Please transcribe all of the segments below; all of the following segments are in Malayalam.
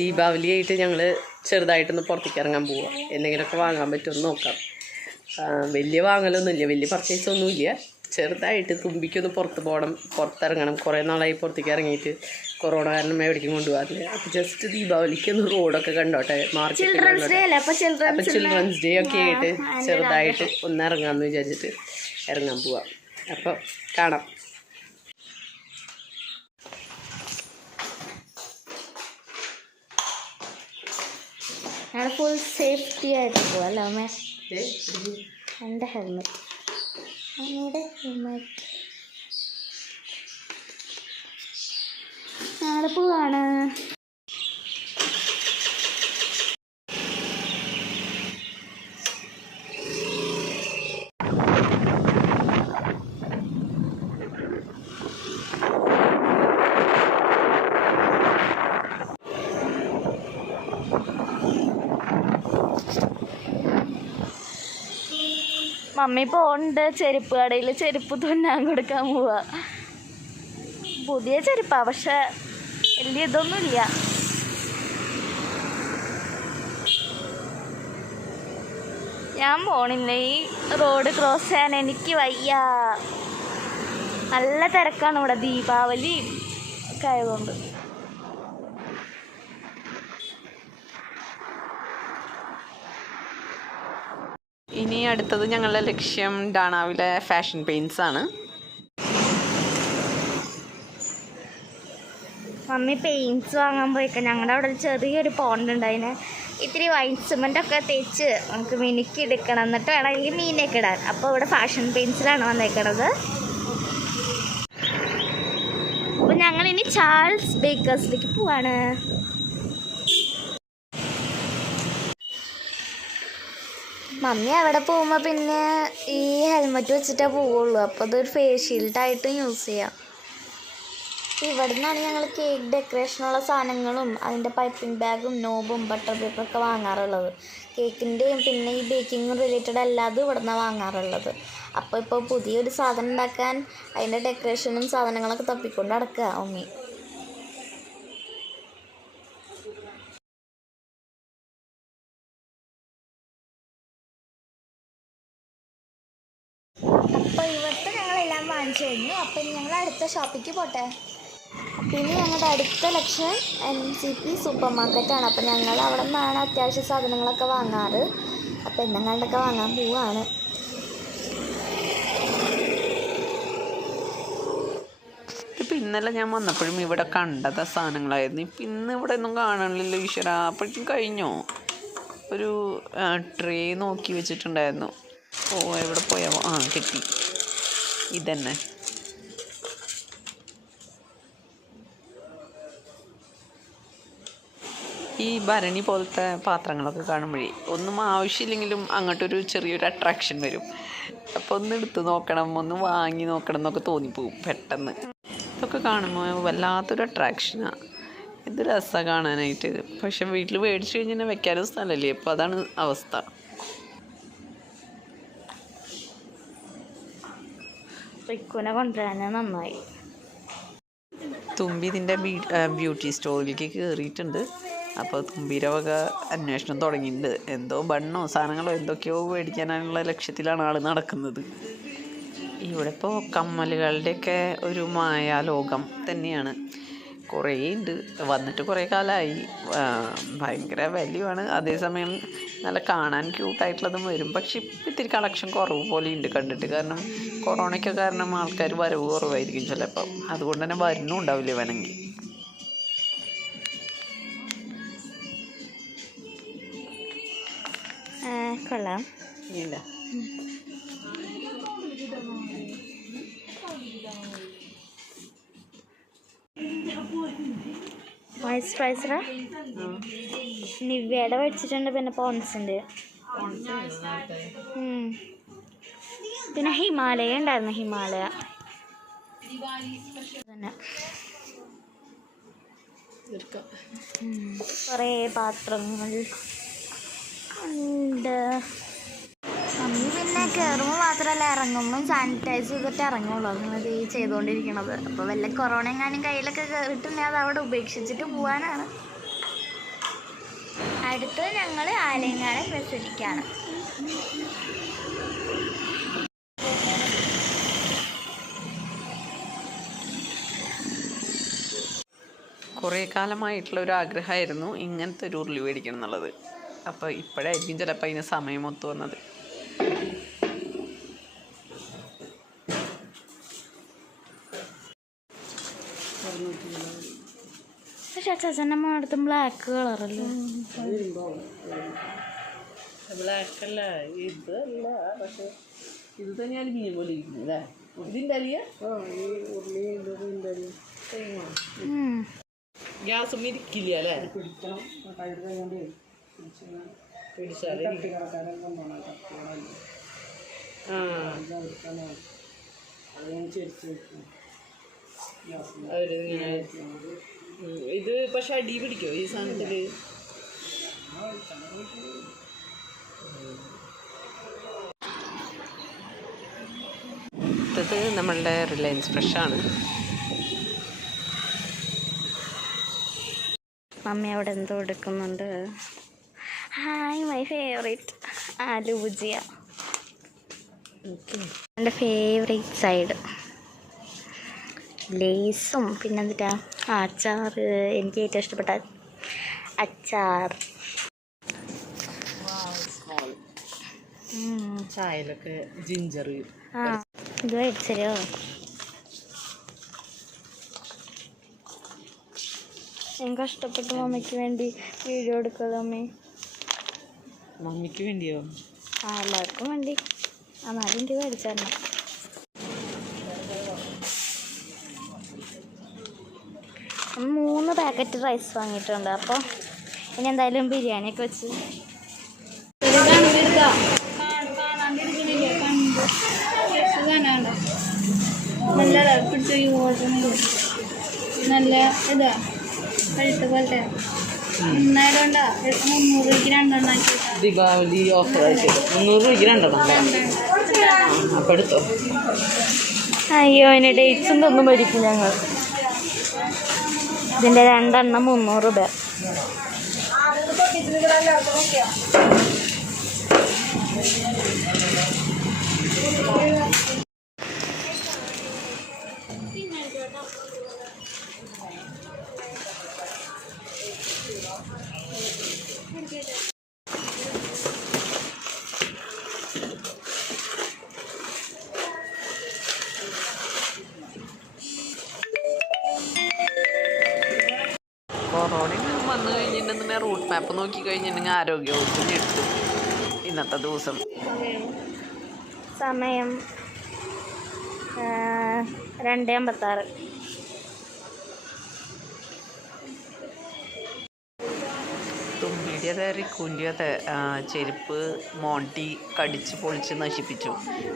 ദീപാവലിയായിട്ട് ഞങ്ങൾ ചെറുതായിട്ടൊന്ന് പുറത്തേക്ക് ഇറങ്ങാൻ പോവാം. എന്തെങ്കിലുമൊക്കെ വാങ്ങാൻ പറ്റുമെന്ന് നോക്കാം. വലിയ വാങ്ങലൊന്നുമില്ല, വലിയ പർച്ചേസൊന്നുമില്ല. ചെറുതായിട്ട് തുമ്പിക്കൊന്ന് പുറത്തിറങ്ങണം. കുറേ നാളായി പുറത്തേക്ക് ഇറങ്ങിയിട്ട് കൊറോണ കാരണം എവിടേക്കും കൊണ്ടുപോകാറില്ല. അപ്പോൾ ജസ്റ്റ് ദീപാവലിക്കൊന്ന് റോഡൊക്കെ കണ്ടോട്ടെ, മാർക്കറ്റ് കണ്ടോട്ടെ. അപ്പോൾ ചിൽഡ്രൻസ് ഡേ ഒക്കെ ആയിട്ട് ചെറുതായിട്ട് ഒന്ന് ഇറങ്ങാമെന്ന് വിചാരിച്ചിട്ട് ഇറങ്ങാൻ പോവാം. അപ്പോൾ കാണാം. ഫുൾ സേഫ്റ്റി ആയിട്ട് പോവാല്ലേ അമ്മേ? എൻ്റെ ഹെൽമെറ്റ് നാളെ പോവാണ്. മമ്മി പോണ്ട് ചെരുപ്പ് കടയിൽ ചെരുപ്പ് തുന്നാൻ കൊടുക്കാൻ പോവാ. പുതിയ ചെരുപ്പാ, പക്ഷെ വലിയ ഇതൊന്നുമില്ല. ഞാൻ പോണില്ല, ഈ റോഡ് ക്രോസ് ചെയ്യാൻ എനിക്ക് വയ്യ. നല്ല തിരക്കാണ് ഇവിടെ, ദീപാവലി ഒക്കെ ആയതുകൊണ്ട്. ഇനി അടുത്തത് ഞങ്ങളുടെ ലക്ഷ്യം ഡാണാവിലെ ഫാഷൻ പെയിൻറ്റ്സ് ആണ്. മമ്മി പെയിൻറ്റ്സ് വാങ്ങാൻ പോയിക്കാം. ഞങ്ങളുടെ അവിടെ ചെറിയൊരു പോണ്ട് ഉണ്ട്, അതിന് ഇത്തിരി വൈറ്റ് സിമെൻ്റൊക്കെ തേച്ച് നമുക്ക് മിനുക്കി എടുക്കണം, എന്നിട്ട് വേണമെങ്കിൽ മീനൊക്കെ ഇടാൻ. അപ്പോൾ ഇവിടെ ഫാഷൻ പെയിൻറ്റ്സിലാണ് വന്നേക്കണത്. അപ്പോൾ ഞങ്ങളിനി ചാൾസ് ബേക്കേഴ്സിലേക്ക് പോവാണ്. മമ്മി അവിടെ പോകുമ്പോൾ പിന്നെ ഈ ഹെൽമെറ്റ് വെച്ചിട്ടേ പോവുള്ളൂ. അപ്പോൾ അതൊരു ഫേസ് ഷീൽഡായിട്ടും യൂസ് ചെയ്യാം. ഇവിടെ നിന്നാണ് ഞങ്ങൾ കേക്ക് ഡെക്കറേഷനുള്ള സാധനങ്ങളും അതിൻ്റെ പൈപ്പിംഗ് ബാഗും നോബും ബട്ടർ പേപ്പറൊക്കെ വാങ്ങാറുള്ളത്. കേക്കിൻ്റെയും പിന്നെ ഈ ബേക്കിംഗ് റിലേറ്റഡ് എല്ലാതും ഇവിടെ നിന്നാണ് വാങ്ങാറുള്ളത്. അപ്പോൾ ഇപ്പോൾ പുതിയൊരു സാധനം ഉണ്ടാക്കാൻ അതിൻ്റെ ഡെക്കറേഷനും സാധനങ്ങളൊക്കെ തപ്പിക്കൊണ്ട് നടക്കുക മമ്മി. അപ്പോൾ ഇവിടുത്തെ ഞങ്ങളെല്ലാം വാങ്ങിച്ചു കഴിഞ്ഞു. അപ്പോൾ ഇനി ഞങ്ങൾ അടുത്ത ഷോപ്പിലേക്ക് പോട്ടെ. പിന്നെ ഞങ്ങളുടെ അടുത്ത ലക്ഷ്യം NCP സൂപ്പർ മാർക്കറ്റാണ്. അപ്പോൾ ഞങ്ങൾ അവിടെ നിന്നാണ് അത്യാവശ്യ സാധനങ്ങളൊക്കെ വാങ്ങാറ്. അപ്പോൾ എന്തെങ്കിലുമൊക്കെ വാങ്ങാൻ പോവുകയാണ്. ഇപ്പം ഇന്നലെ ഞാൻ വന്നപ്പോഴും ഇവിടെ കണ്ടത സാധനങ്ങളായിരുന്നു. ഇപ്പം ഇന്ന് ഇവിടെ ഒന്നും കാണാനില്ലല്ലോ ഈശ്വര. അപ്പോഴേക്കും കഴിഞ്ഞോ? ഒരു ട്രേ നോക്കി വെച്ചിട്ടുണ്ടായിരുന്നു. ഓ, എവിടെ പോയാവോ? കിട്ടി. ഇതന്നെ. ഈ ഭരണി പോലത്തെ പാത്രങ്ങളൊക്കെ കാണുമ്പോഴേ ഒന്നും ആവശ്യമില്ലെങ്കിലും അങ്ങോട്ടൊരു ചെറിയൊരു അട്രാക്ഷൻ വരും. അപ്പോൾ ഒന്ന് എടുത്ത് നോക്കണം, ഒന്ന് വാങ്ങി നോക്കണം എന്നൊക്കെ തോന്നിപ്പോവും പെട്ടെന്ന്. ഇതൊക്കെ കാണുമ്പോൾ വല്ലാത്തൊരു അട്രാക്ഷനാണ്. ഇത് രസമാണ് കാണാനായിട്ട്. പക്ഷെ വീട്ടിൽ മേടിച്ച് കഴിഞ്ഞാൽ വെക്കാനും സ്ഥലമല്ലേ. അപ്പോൾ അതാണ് അവസ്ഥ. കൊണ്ടുവരാൻ നന്നായി. തുമ്പി ഇതിൻ്റെ ബ്യൂട്ടി സ്റ്റോറിലേക്ക് കയറിയിട്ടുണ്ട്. അപ്പോൾ തുമ്പിയുടെ വക അന്വേഷണം തുടങ്ങിയിട്ടുണ്ട്. എന്തോ ബണ്ണോ സാധനങ്ങളോ എന്തൊക്കെയോ മേടിക്കാനുള്ള ലക്ഷ്യത്തിലാണ് ആൾ നടക്കുന്നത്. ഇവിടെ ഇപ്പോൾ കമ്മലുകളുടെയൊക്കെ ഒരു മായാലോകം തന്നെയാണ്. കുറേ ഉണ്ട്, വന്നിട്ട് കുറേ കാലമായി. ഭയങ്കര വാല്യുവാണ്. അതേസമയം നല്ല കാണാൻ ക്യൂട്ടായിട്ടുള്ളതും വരും. പക്ഷെ ഇപ്പം ഇത്തിരി കളക്ഷൻ കുറവ് പോലെയുണ്ട് കണ്ടിട്ട്. കാരണം കൊറോണയ്ക്ക് കാരണം ആൾക്കാർ വരവ് കുറവായിരിക്കും ചിലപ്പോൾ. അതുകൊണ്ട് തന്നെ വരുന്നും ഉണ്ടാവില്ല വേണമെങ്കിൽ. കൊള്ളാം. ഇല്ല, മോയ്സ്ചറൈസർ നിവ്യയുടെ മേടിച്ചിട്ടുണ്ട്. പിന്നെ പോൺസിൻ്റെ, പിന്നെ ഹിമാലയ ഉണ്ടായിരുന്നു. ഹിമാലയ തന്നെ കുറേ പാത്രങ്ങൾ ഉണ്ട്. മമ്മി പിന്നെ കയറുമ്പോൾ മാത്രമല്ല ഇറങ്ങുമ്പോൾ സാനിറ്റൈസ് ചെയ്തിട്ട് ഇറങ്ങുള്ളൂ. അങ്ങനെ ചെയ്തുകൊണ്ടിരിക്കണത്. അപ്പോൾ വല്ല കൊറോണ എങ്ങാനും കയ്യിലൊക്കെ കയറിയിട്ടുണ്ടെങ്കിൽ അത് അവിടെ ഉപേക്ഷിച്ചിട്ട് പോകാനാണ്. അടുത്ത് ഞങ്ങൾ ആലയങ്ങാട് ബസിലിക്കാണ്. കുറേ കാലമായിട്ടുള്ള ഒരു ആഗ്രഹമായിരുന്നു ഇങ്ങനത്തെ ഒരു ഉരുളി മേടിക്കണം എന്നുള്ളത്. അപ്പോൾ ഇപ്പോഴായിരിക്കും ചിലപ്പോൾ അതിന് സമയം ഒത്തു വന്നത്. പക്ഷെ അച്ഛൻ്റെ അടുത്ത് ബ്ലാക്ക് കളറല്ലേ? ബ്ലാക്ക് അല്ല, ഇതല്ല. പക്ഷെ ഇത് തന്നെയാണ് മീൻ പോലെ ഇരിക്കുന്നത് അല്ലേ? ഇതിൻ്റെ അറിയ ഗ്യാസും ഇരിക്കില്ല അല്ലേ? പിടിച്ചാൽ അവരിങ്ങനെ ഇത് പക്ഷെ അടി പിടിക്കോ ഈ സാധനത്തില്? ഇത് നമ്മളുടെ റിലയൻസ് ഫ്രഷാണ്. മമ്മി അവിടെ എന്തോ എടുക്കുന്നുണ്ട്. Hi, my favourite aloo bhujia. എൻ്റെ ഫേവറേറ്റ് സൈഡ് ലേസും പിന്നെന്തിട്ടാ അച്ചാർ. എനിക്ക് ഏറ്റവും ഇഷ്ടപ്പെട്ട അച്ചാർ. ചായയിലൊക്കെ ജിഞ്ചർ. ഇത് മേടിച്ചോ? ഞാൻ കഷ്ടപ്പെട്ട് മമ്മിക്ക് വേണ്ടി വീഡിയോ എടുക്കുക. മമ്മിക്ക് വേണ്ടിയോ? എല്ലാവർക്കും വേണ്ടി. എന്നാലും എനിക്ക് മേടിച്ചായിരുന്നു. മൂന്ന് പാക്കറ്റ് റൈസ് വാങ്ങിയിട്ടുണ്ട്. അപ്പോൾ ഇനി എന്തായാലും ബിരിയാണിയൊക്കെ വെച്ച് നല്ല പിടിച്ച നല്ല ഇതാ പഴുത്ത പോലത്തെ ഒന്നായതുകൊണ്ടാ 300 രൂപയ്ക്ക് 2 എണ്ണം ആക്കി. ദീപാവലി ഓഫർ ആയിട്ട് 300 രൂപയ്ക്ക് 2 എണ്ണം. അപ്പം എടുത്തോ. അയ്യോ, അതിന് ഡേറ്റ്സും തന്നു മേടിക്കും ഞങ്ങൾ. ഇതിൻ്റെ 2 എണ്ണം 300 രൂപ. കൊറോണ വന്നു കഴിഞ്ഞിട്ടുണ്ടെങ്കിൽ റൂട്ട് മാപ്പ് നോക്കി കഴിഞ്ഞിട്ടുണ്ടെങ്കിൽ ആരോഗ്യവകുപ്പിന് എടുത്തു ഇന്നത്തെ ദിവസം. സമയം 2:56. തുമ്പിയുടെ റിക്കുൻ്റെ ചെരുപ്പ് മോണ്ടി കടിച്ച് പൊളിച്ച് നശിപ്പിച്ചു.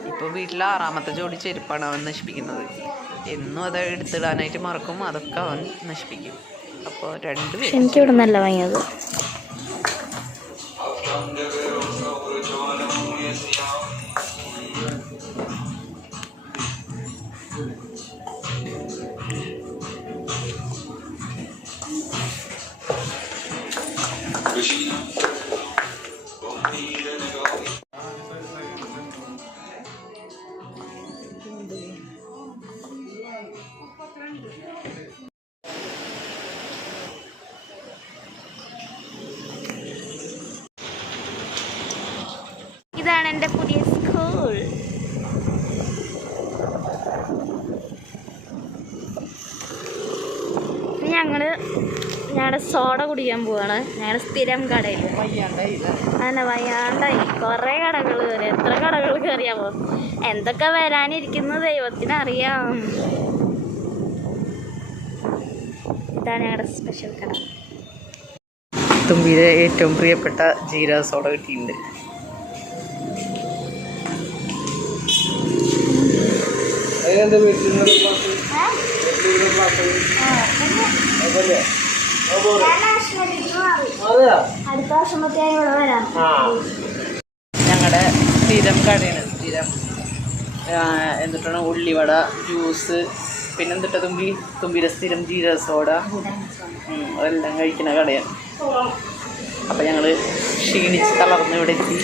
ഇപ്പോൾ വീട്ടിൽ 6ാമത്തെ ജോഡി ചെരുപ്പാണ് അവൻ നശിപ്പിക്കുന്നത്. എന്നും അത് എടുത്തിടാനായിട്ട് മറക്കും, അതൊക്കെ അവൻ നശിപ്പിക്കും. അപ്പോൾ 2 പേരും എനിക്കിവിടെ നല്ല വാങ്ങിയത്. ഇതാണ് എൻ്റെ പുതിയ സ്കൂൾ. ഞങ്ങളുടെ സോഡ കുടിക്കാൻ പോവാണ്. ഞങ്ങളുടെ സ്ഥിരം കടയിൽ. അങ്ങനെ വയ്യാണ്ടായി കുറേ കടകൾ കയറി. എത്ര കടകൾ കയറിയാവോ? എന്തൊക്കെ വരാനിരിക്കുന്നത് ദൈവത്തിനറിയാം. ഇതാണ് ഞങ്ങളുടെ സ്പെഷ്യൽ കട. തുമ്പിയുടെ ഏറ്റവും പ്രിയപ്പെട്ട ജീരക സോഡ കിട്ടിയിട്ടുണ്ട്. അടുത്ത വർഷമൊക്കെയായി ഇവിടെ വരാം. ഞങ്ങളുടെ സ്ഥിരം കടയാണ്. സ്ഥിരം എന്നിട്ടാണ് ഉള്ളിവട, ജ്യൂസ്, പിന്നെന്തിട്ട തുമ്പിയുടെ സ്ഥിരം ജീരക സോഡ എല്ലാം കഴിക്കുന്ന കടയാണ്. അപ്പം ഞങ്ങൾ ക്ഷീണിച്ച് തളർന്ന് ഇവിടെ എത്തി.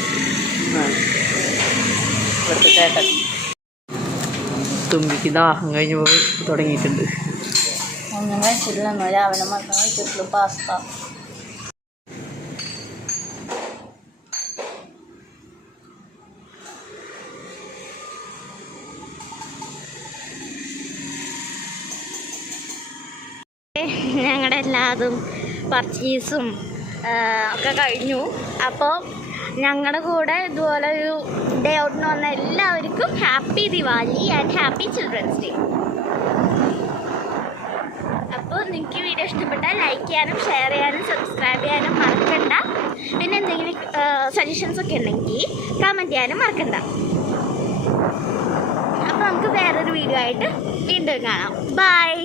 ഇവിടുത്തെ ചേട്ടൻ തുമ്പിക്ക് ദാഹം കഴിഞ്ഞ് പോയി തുടങ്ങിയിട്ടുണ്ട്. ഒന്നും കഴിച്ചിട്ടില്ല, രാവിലെ മാത്രം കഴിച്ചിട്ടുള്ളൂ പാസ്ത. ഞങ്ങളുടെ എല്ലാതും പർച്ചേസും ഒക്കെ കഴിഞ്ഞു. അപ്പോൾ ഞങ്ങളുടെ കൂടെ ഇതുപോലെ ഒരു ഡേ ഔട്ടിന് വന്ന എല്ലാവർക്കും happy Diwali and happy children's day. അപ്പോൾ നിങ്ങൾക്ക് വീഡിയോ ഇഷ്ടപ്പെട്ടാൽ ലൈക്ക് ചെയ്യാനും ഷെയർ ചെയ്യാനും സബ്സ്ക്രൈബ് ചെയ്യാനും മറക്കണ്ട. പിന്നെ എന്തെങ്കിലും സജഷൻസ് ഒക്കെ ഉണ്ടെങ്കിൽ കമൻറ്റ് ചെയ്യാനും മറക്കണ്ട. അപ്പോൾ നമുക്ക് വേറൊരു വീഡിയോ ആയിട്ട് വീണ്ടും കാണാം. ബൈ.